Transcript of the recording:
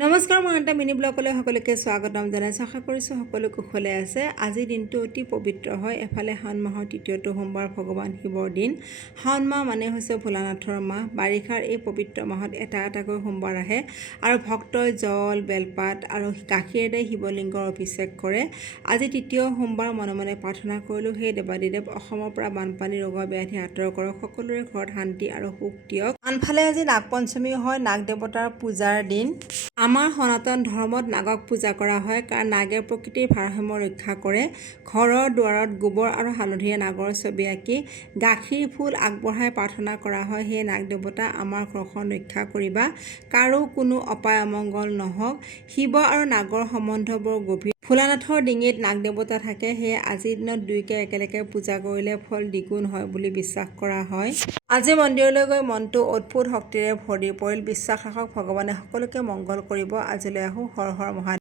নমস্কাৰ, মই এটা মিনি ব্লগলৈ সকলোকে স্বাগতম জনাইছোঁ। আশা কৰিছোঁ সকলো কুশলে আছে। আজিৰ দিনটো অতি পবিত্ৰ হয়। এফালে শাওণ মাহৰ তৃতীয়টো সোমবাৰ, ভগৱান শিৱৰ দিন। শাওণ মাহ মানে হৈছে ভোলানাথৰ মাহ। বাৰিষাৰ এই পবিত্ৰ মাহত এটা এটাকৈ সোমবাৰ আহে আৰু ভক্তই জল, বেলপাত আৰু গাখীৰেৰে শিৱলিংগৰ অভিষেক কৰে। আজি তৃতীয় সোমবাৰ মনে মনে প্ৰাৰ্থনা কৰিলোঁ, সেই দেৱাদিদেৱ অসমৰ পৰা বানপানী, ৰোগ ব্যাধি আঁতৰ কৰক, সকলোৰে ঘৰত শান্তি আৰু সুখ দিয়ক। আনফালে আজি নাগপঞ্চমী হয়, নাগ দেৱতাৰ পূজাৰ দিন। আমাৰ সনাতন ধৰ্মত নাগক পূজা কৰা হয়, কাৰণ নাগে প্ৰকৃতিৰ ভাৰসাম্য ৰক্ষা কৰে। ঘৰৰ দুৱাৰত গোবৰ আৰু হালধিৰে নাগৰ ছবি আঁকি গাখীৰ ফুল আগবঢ়াই প্ৰাৰ্থনা কৰা হয়, হে নাগ দেৱতা আমাৰ ঘৰখন ৰক্ষা কৰিবা, কাৰো কোনো অপায় অমংগল নহওক। শিৱ আৰু নাগৰ সম্বন্ধ বৰ গভীৰ। ভোলানাথৰ ডিঙিত নাগ দেৱতা থাকে, সেয়ে আজিৰ দিনত দুয়োকে একেলগে পূজা কৰিলে ফল দ্বিগুণ হয় বুলি বিশ্বাস কৰা হয়। আজি মন্দিৰলৈ গৈ মনটো অদ্ভুত শক্তিৰে ভৰি পৰিল। বিশ্বাস ৰাখক, ভগৱানে সকলোকে মংগল কৰিব। আজিলৈ আহোঁ। হৰ হৰ মহাদেৱ।